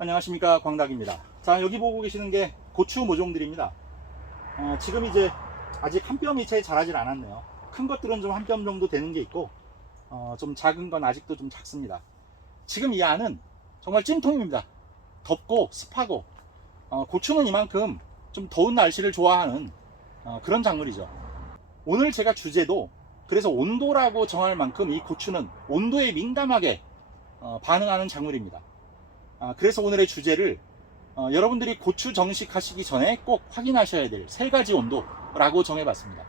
안녕하십니까, 광닭입니다. 자, 여기 보고 계시는 게 고추 모종들입니다. 지금 이제 아직 한 뼘이 채 자라질 않았네요. 큰 것들은 좀 한 뼘 정도 되는 게 있고, 좀 작은 건 아직도 좀 작습니다. 지금 이 안은 정말 찜통입니다. 덥고 습하고, 고추는 이만큼 좀 더운 날씨를 좋아하는 그런 작물이죠. 오늘 제가 주제도 그래서 온도라고 정할 만큼 이 고추는 온도에 민감하게 반응하는 작물입니다. 그래서 오늘의 주제를 여러분들이 고추 정식하시기 전에 꼭 확인하셔야 될 세 가지 온도라고 정해봤습니다.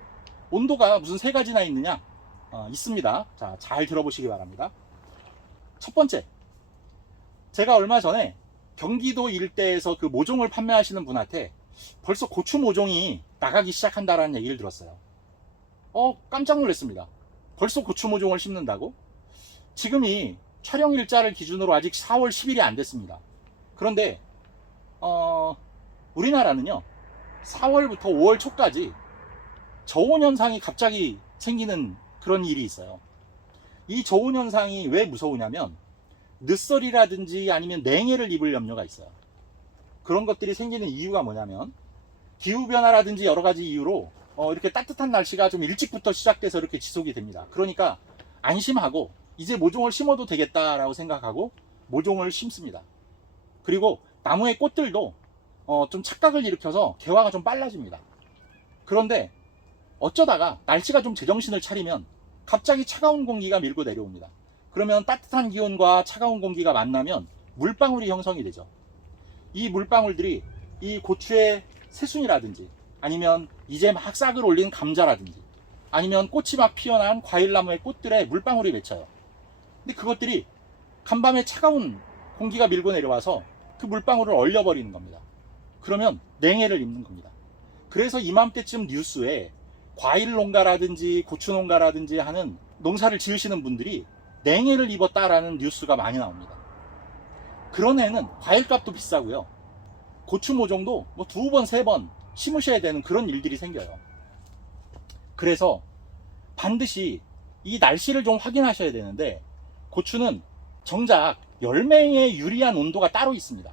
온도가 무슨 세 가지나 있느냐? 있습니다. 자, 잘 들어보시기 바랍니다. 첫 번째, 제가 얼마 전에 경기도 일대에서 그 모종을 판매하시는 분한테 벌써 고추 모종이 나가기 시작한다라는 얘기를 들었어요. 깜짝 놀랐습니다. 벌써 고추 모종을 심는다고? 지금이 촬영 일자를 기준으로 아직 4월 10일이 안 됐습니다. 그런데 우리나라는요 4월부터 5월 초까지 저온 현상이 갑자기 생기는 그런 일이 있어요. 이 저온 현상이 왜 무서우냐면 늦설이라든지 아니면 냉해를 입을 염려가 있어요. 그런 것들이 생기는 이유가 뭐냐면 기후변화라든지 여러 가지 이유로 이렇게 따뜻한 날씨가 좀 일찍부터 시작돼서 이렇게 지속이 됩니다. 그러니까 안심하고 이제 모종을 심어도 되겠다라고 생각하고 모종을 심습니다. 그리고 나무의 꽃들도 좀 착각을 일으켜서 개화가 좀 빨라집니다. 그런데 어쩌다가 날씨가 좀 제정신을 차리면 갑자기 차가운 공기가 밀고 내려옵니다. 그러면 따뜻한 기온과 차가운 공기가 만나면 물방울이 형성이 되죠. 이 물방울들이 이 고추의 새순이라든지 아니면 이제 막 싹을 올린 감자라든지 아니면 꽃이 막 피어난 과일나무의 꽃들에 물방울이 맺혀요. 근데 그것들이 간밤에 차가운 공기가 밀고 내려와서 그 물방울을 얼려버리는 겁니다. 그러면 냉해를 입는 겁니다. 그래서 이맘때쯤 뉴스에 과일 농가라든지 고추 농가라든지 하는 농사를 지으시는 분들이 냉해를 입었다라는 뉴스가 많이 나옵니다. 그런 해는 과일값도 비싸고요. 고추 모종도 뭐 2번, 3번 심으셔야 되는 그런 일들이 생겨요. 그래서 반드시 이 날씨를 좀 확인하셔야 되는데 고추는 정작 열매에 유리한 온도가 따로 있습니다.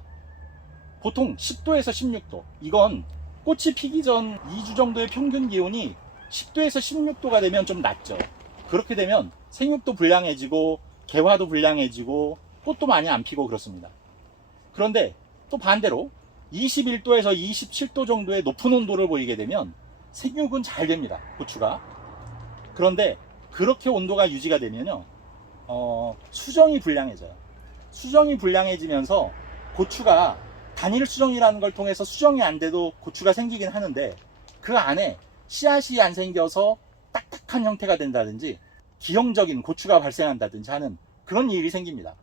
보통 10도에서 16도. 이건 꽃이 피기 전 2주 정도의 평균 기온이 10도에서 16도가 되면 좀 낮죠. 그렇게 되면 생육도 불량해지고 개화도 불량해지고 꽃도 많이 안 피고 그렇습니다. 그런데 또 반대로 21도에서 27도 정도의 높은 온도를 보이게 되면 생육은 잘 됩니다. 고추가. 그런데 그렇게 온도가 유지가 되면요 수정이 불량해져요. 수정이 불량해지면서 고추가 단일 수정이라는 걸 통해서 수정이 안 돼도 고추가 생기긴 하는데 그 안에 씨앗이 안 생겨서 딱딱한 형태가 된다든지 기형적인 고추가 발생한다든지 하는 그런 일이 생깁니다.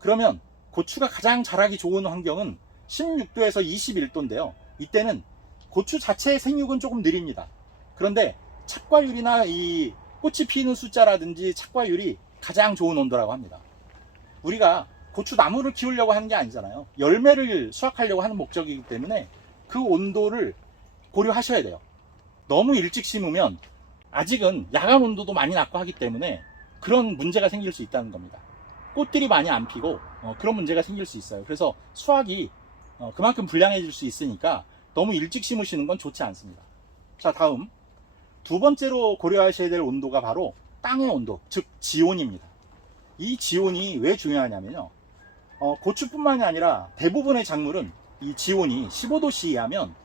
그러면 고추가 가장 자라기 좋은 환경은 16도에서 21도인데요 이때는 고추 자체의 생육은 조금 느립니다. 그런데 착과율이나 이 꽃이 피는 숫자라든지 착과율이 가장 좋은 온도라고 합니다. 우리가 고추 나무를 키우려고 하는 게 아니잖아요. 열매를 수확하려고 하는 목적이기 때문에 그 온도를 고려하셔야 돼요. 너무 일찍 심으면 아직은 야간 온도도 많이 낮고 하기 때문에 그런 문제가 생길 수 있다는 겁니다. 꽃들이 많이 안 피고 그런 문제가 생길 수 있어요. 그래서 수확이 그만큼 불량해질 수 있으니까 너무 일찍 심으시는 건 좋지 않습니다. 자, 다음 두 번째로 고려하셔야 될 온도가 바로 땅의 온도, 즉 지온입니다. 이 지온이 왜 중요하냐면요 고추뿐만이 아니라 대부분의 작물은 이 지온이 15도씨 이하면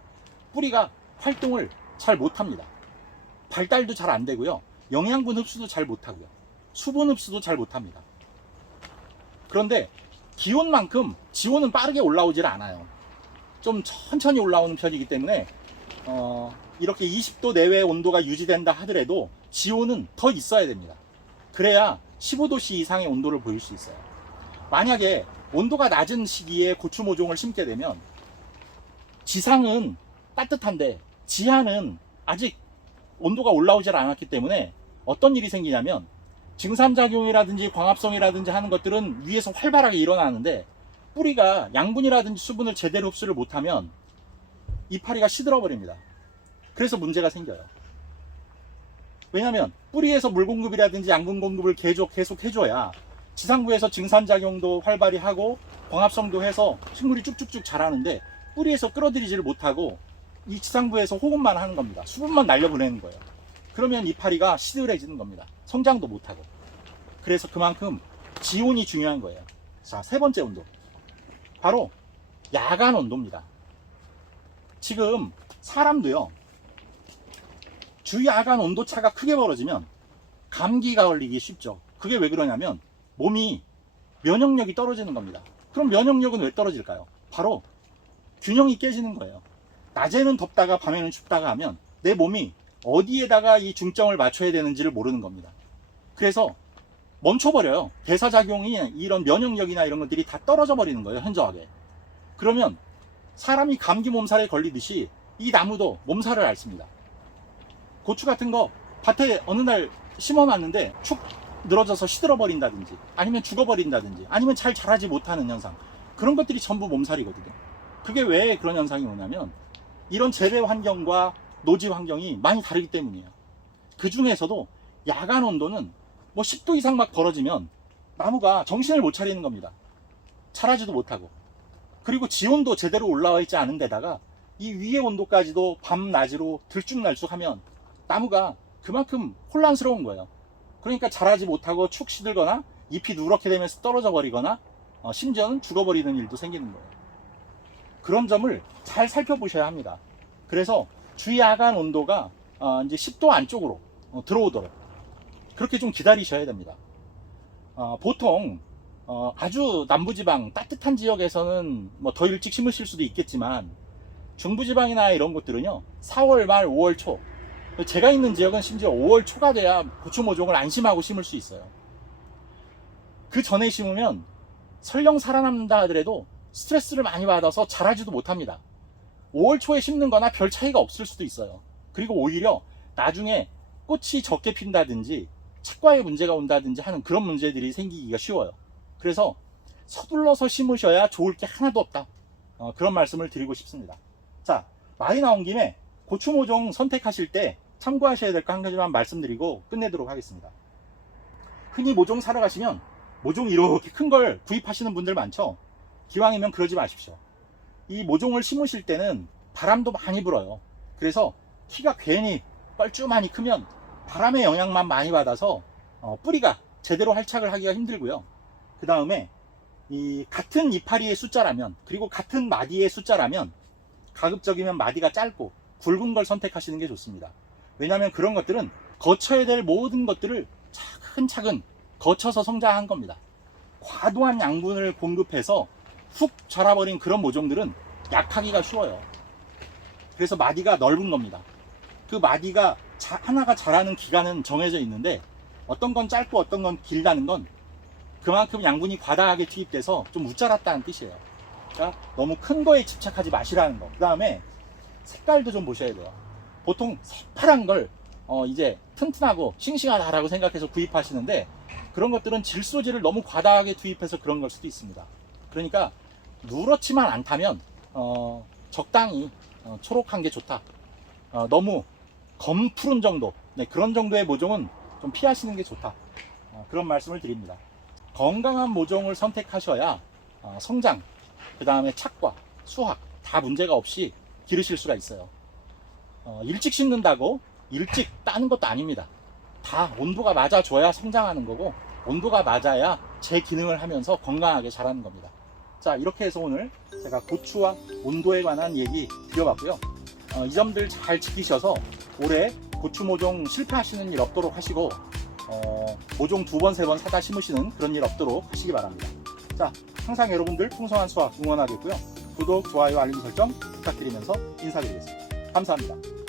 뿌리가 활동을 잘 못합니다. 발달도 잘 안 되고요 영양분 흡수도 잘 못하고요 수분 흡수도 잘 못합니다. 그런데 기온만큼 지온은 빠르게 올라오질 않아요. 좀 천천히 올라오는 편이기 때문에 이렇게 20도 내외의 온도가 유지된다 하더라도 지온은 더 있어야 됩니다. 그래야 15도씨 이상의 온도를 보일 수 있어요. 만약에 온도가 낮은 시기에 고추 모종을 심게 되면 지상은 따뜻한데 지하는 아직 온도가 올라오질 않았기 때문에 어떤 일이 생기냐면 증산작용이라든지 광합성이라든지 하는 것들은 위에서 활발하게 일어나는데 뿌리가 양분이라든지 수분을 제대로 흡수를 못하면 이파리가 시들어 버립니다. 그래서 문제가 생겨요. 왜냐하면 뿌리에서 물 공급이라든지 양분 공급을 계속 해줘야 지상부에서 증산작용도 활발히 하고 광합성도 해서 식물이 쭉쭉쭉 자라는데 뿌리에서 끌어들이지를 못하고 이 지상부에서 호흡만 하는 겁니다. 수분만 날려보내는 거예요. 그러면 이파리가 시들해지는 겁니다. 성장도 못하고. 그래서 그만큼 지온이 중요한 거예요. 자, 세 번째 온도. 바로 야간 온도입니다. 지금 사람도요, 주 야간 온도 차가 크게 벌어지면 감기가 걸리기 쉽죠. 그게 왜 그러냐면 몸이 면역력이 떨어지는 겁니다. 그럼 면역력은 왜 떨어질까요? 바로 균형이 깨지는 거예요. 낮에는 덥다가 밤에는 춥다가 하면 내 몸이 어디에다가 이 중점을 맞춰야 되는지를 모르는 겁니다. 그래서 멈춰버려요. 대사작용이, 이런 면역력이나 이런 것들이 다 떨어져 버리는 거예요, 현저하게. 그러면 사람이 감기 몸살에 걸리듯이 이 나무도 몸살을 앓습니다. 고추 같은 거 밭에 어느 날 심어놨는데 축 늘어져서 시들어 버린다든지, 아니면 죽어 버린다든지, 아니면 잘 자라지 못하는 현상, 그런 것들이 전부 몸살이거든요. 그게 왜 그런 현상이 오냐면 이런 재배 환경과 노지 환경이 많이 다르기 때문이에요. 그 중에서도 야간 온도는 뭐 10도 이상 막 벌어지면 나무가 정신을 못 차리는 겁니다. 자라지도 못하고. 그리고 지온도 제대로 올라와 있지 않은 데다가 이 위의 온도까지도 밤낮으로 들쭉날쭉하면 나무가 그만큼 혼란스러운 거예요. 그러니까 자라지 못하고 축 시들거나 잎이 누렇게 되면서 떨어져 버리거나 심지어는 죽어버리는 일도 생기는 거예요. 그런 점을 잘 살펴보셔야 합니다. 그래서 주 야간 온도가 이제 10도 안쪽으로 들어오도록 그렇게 좀 기다리셔야 됩니다. 보통 아주 남부지방 따뜻한 지역에서는 뭐 더 일찍 심으실 수도 있겠지만 중부지방이나 이런 곳들은요 4월 말 5월 초, 제가 있는 지역은 심지어 5월 초가 돼야 고추 모종을 안심하고 심을 수 있어요. 그 전에 심으면 설령 살아남는다 하더라도 스트레스를 많이 받아서 자라지도 못합니다. 5월 초에 심는 거나 별 차이가 없을 수도 있어요. 그리고 오히려 나중에 꽃이 적게 핀다든지 착과에 문제가 온다든지 하는 그런 문제들이 생기기가 쉬워요. 그래서 서둘러서 심으셔야 좋을 게 하나도 없다, 그런 말씀을 드리고 싶습니다. 자, 말이 나온 김에 고추 모종 선택하실 때 참고하셔야 될 거 한 가지만 말씀드리고 끝내도록 하겠습니다. 흔히 모종 사러 가시면 모종 이렇게 큰 걸 구입하시는 분들 많죠. 기왕이면 그러지 마십시오. 이 모종을 심으실 때는 바람도 많이 불어요. 그래서 키가 괜히 뻘쭘하니 크면 바람의 영향만 많이 받아서 뿌리가 제대로 활착을 하기가 힘들고요. 그 다음에 이 같은 이파리의 숫자라면, 그리고 같은 마디의 숫자라면 가급적이면 마디가 짧고 굵은 걸 선택하시는 게 좋습니다. 왜냐하면 그런 것들은 거쳐야 될 모든 것들을 차근차근 거쳐서 성장한 겁니다. 과도한 양분을 공급해서 훅 자라버린 그런 모종들은 약하기가 쉬워요. 그래서 마디가 넓은 겁니다. 그 마디가 하나가 자라는 기간은 정해져 있는데 어떤 건 짧고 어떤 건 길다는 건 그만큼 양분이 과다하게 투입돼서 좀 웃자랐다는 뜻이에요. 그러니까 너무 큰 거에 집착하지 마시라는 거. 그 다음에 색깔도 좀 보셔야 돼요. 보통 새파란 걸 이제 튼튼하고 싱싱하다라고 생각해서 구입하시는데 그런 것들은 질소질을 너무 과다하게 투입해서 그런 걸 수도 있습니다. 그러니까 누렇지만 않다면 적당히 초록한 게 좋다. 너무 검푸른 정도, 네, 그런 정도의 모종은 좀 피하시는 게 좋다. 그런 말씀을 드립니다. 건강한 모종을 선택하셔야 성장, 그 다음에 착과, 수확 다 문제가 없이 기르실 수가 있어요. 일찍 심는다고 일찍 따는 것도 아닙니다. 다 온도가 맞아줘야 성장하는 거고 온도가 맞아야 제 기능을 하면서 건강하게 자라는 겁니다. 자, 이렇게 해서 오늘 제가 고추와 온도에 관한 얘기 드려봤고요. 이 점들 잘 지키셔서 올해 고추 모종 실패하시는 일 없도록 하시고 모종 2번, 3번 사다 심으시는 그런 일 없도록 하시기 바랍니다. 자, 항상 여러분들 풍성한 수확 응원하겠고요. 구독, 좋아요, 알림 설정 부탁드리면서 인사드리겠습니다. 감사합니다.